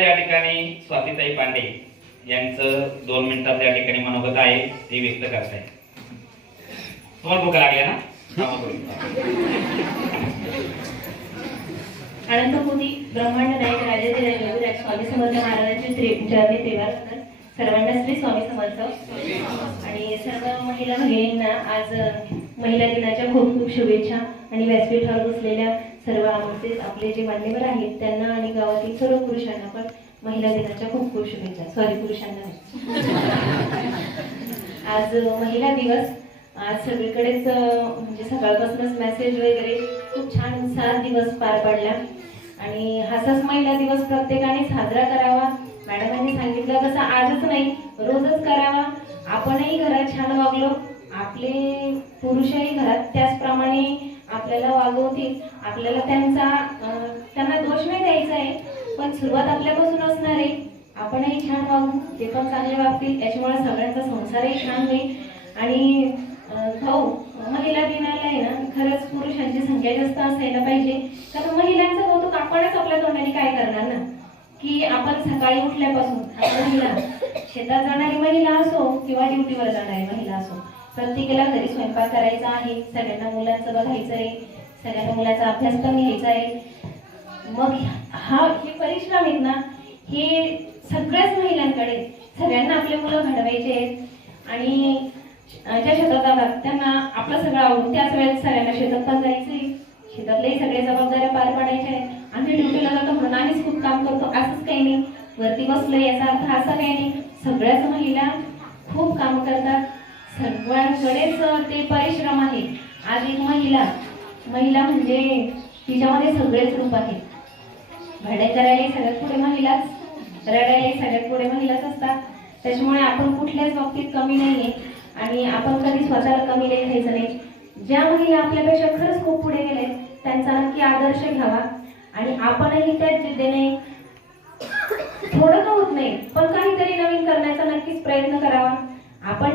तर या ठिकाणी स्वातीताई पांडे यांचं दोन मिनिटात या ठिकाणी मनोगत आहे ते व्यक्त करताय तुम्हाला भूक लागल्या ना. अनंतपुरी ब्रह्मांड नायक रघुवीर स्वामी समर्थ महाराजांचे चरणी तेवार सर्वांना श्री स्वामी समर्थ. आणि सर्व महिला भगिनींना आज महिला दिनाच्या खूप खूप शुभेच्छा. आणि व्यासपीठावर बसलेल्या सर्व आमचे आपले जे मान्यवर आहेत त्यांना आणि गावातील सर्व पुरुषांना पण महिला दिनाच्या खूप खूप शुभेच्छा. सॉरी पुरुषांना आज महिला दिवस. आज सगळीकडेच म्हणजे सकाळपासूनच मेसेज वगैरे खूप छान सात दिवस पार पडला. आणि हाच महिला दिवस प्रत्येकाने साजरा करावा. मॅडमांनी सांगितलं तसं आजच नाही रोजच करावा. आपणही घरात छान वागलो. आपले पुरुषही घरात त्याचप्रमाणे आपल्याला वागवतील आपल्याला त्यांचा त्यांना दोष नाही द्यायचा आहे पण सुरुवात आपल्यापासून असणार आहे. आपणही छान वागू ते पण चांगले वागतील त्याच्यामुळे सगळ्यांचा संसारही छान होईल. आणि भाऊ महिला दिनाला आहे ना खरंच पुरुषांची संख्या जास्त असायला पाहिजे. कारण महिलांचं कौतुक आपणच आपल्या तोंडाने काय करणार ना? की आपण सकाळी उठल्यापासून आपण महिला शेतात जाणारी महिला असो किंवा ड्युटीवर जाणारी महिला असो प्रत्येकाला घरी स्वयंपाक करायचा आहे. सगळ्यांना मुलांचं बघायचं आहे. सगळ्यांना मुलाचा अभ्यास पण घ्यायचा आहे. मग हा हे परिश्रम आहेत ना हे सगळ्याच महिलांकडे सगळ्यांना आपले मुलं घडवायचे आहेत. आणि ज्या शेतात जातात त्यांना आपलं सगळं आवडून त्याच वेळेस सगळ्यांना शेतात पण जायचंय शेतातलेही सगळे जबाबदाऱ्या पार पाडायच्या आहेत. आम्ही ड्युटीला जातो म्हणून आम्हीच खूप काम करतो असंच काही नाही. वरती बसलो याचा अर्थ असा काही नाही. सगळ्याच महिला खूप काम करतात. सगळ्यांकडेच ते परिश्रम आहे आज एक महिला महिला म्हणजे तिच्यामध्ये सगळेच रूप आहेत. भाडे करायला सगळ्यात पुढे महिलाच रडायला सगळ्यात पुढे महिलाच असतात. त्याच्यामुळे आपण कुठल्याच बाबतीत कमी नाहीये आणि आपण कधी स्वतःला कमी नाही घ्यायचं नाही. ज्या महिला आपल्यापेक्षा खरंच खूप पुढे गेले त्यांचा नक्की आदर्श घ्यावा आणि आपणही त्याच जिद्दीने थोडं का होत नाही पण काहीतरी नवीन करण्याचा नक्कीच प्रयत्न करावा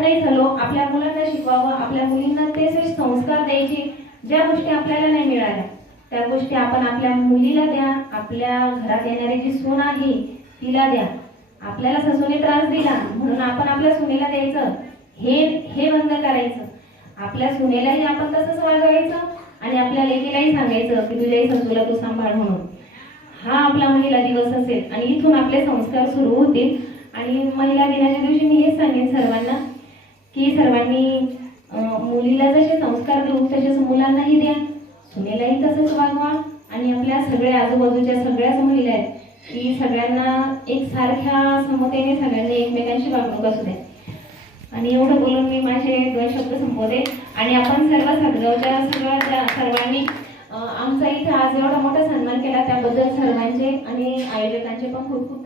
आपण नाही झालो आपल्या मुलांना शिकवावं आपल्या मुलींना तेच संस्कार द्यायचे ज्या गोष्टी आपल्याला नाही मिळाल्या त्या गोष्टी आपण आपल्या मुलीला द्या आपल्या घरात येणारी जी सून आहे तिला द्या. आपल्याला ससूने त्रास दिला म्हणून आपण आपल्या सुनेला द्यायचं. हे हे बंद करायचं. आपल्या सुनेलाही आपण तसंच वागवायचं आणि आपल्या लेकीलाही सांगायचं की तुझ्याही ससूला तू सांभाळ म्हणून. हा आपला महिला दिवस असेल आणि इथून आपले संस्कार सुरू होतील. आणि महिला दिनाच्या दिवशी मी हेच सांगेन सर्वांना की सर्वांनी मुलीला जसे संस्कार देऊ तसेच मुलांनाही द्या. सुनेलाही तसंच वागवा आणि आपल्या सगळ्या आजूबाजूच्या सगळ्याच महिला आहेत की सगळ्यांना एक सारख्या समतेने सगळ्यांनी एकमेकांशी वागणूक असू द्या. आणि एवढं बोलून मी माझे दोन शब्द संपवते. आणि आपण सर्व सदगावच्या सगळ्या सर्वांनी आमचा इथं आज एवढा मोठा सन्मान केला. त्याबद्दल सर्वांचे आणि आयोजकांचे पण खूप खूप